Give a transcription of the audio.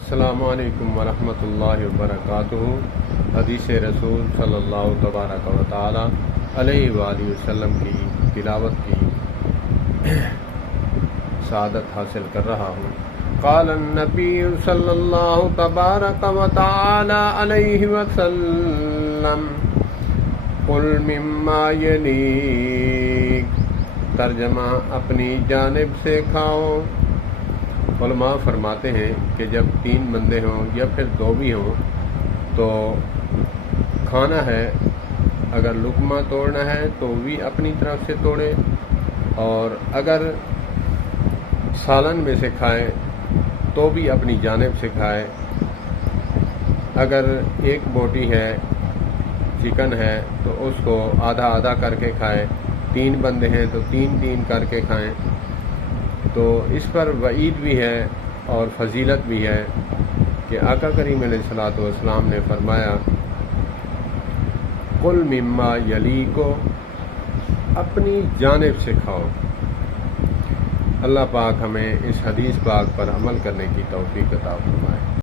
السلام علیکم ورحمۃ اللہ وبرکاتہ۔ حدیث رسول صلی اللہ تبارک و تعالی علیہ وآلہ وسلم کی تلاوت کی سعادت حاصل کر رہا ہوں۔ قال النبی صلی اللہ تبارک و تعالی علیہ وسلم قل مما یلیک، ترجمہ اپنی جانب سے کھاؤ۔ علماء فرماتے ہیں کہ جب 3 بندے ہوں یا پھر 2 بھی ہوں تو کھانا ہے، اگر لقمہ توڑنا ہے تو بھی اپنی طرف سے توڑے، اور اگر سالن میں سے کھائے تو بھی اپنی جانب سے کھائے۔ اگر ایک بوٹی ہے، چکن ہے، تو اس کو آدھا آدھا کر کے کھائے۔ 3 بندے ہیں تو 3 کر کے کھائیں۔ تو اس پر وعید بھی ہے اور فضیلت بھی ہے کہ آقا کریم علیہ الصلوۃ والسلام نے فرمایا قل مما یلیکو، اپنی جانب سے کھاؤ۔ اللہ پاک ہمیں اس حدیث پاک پر عمل کرنے کی توفیق عطا فرمائے۔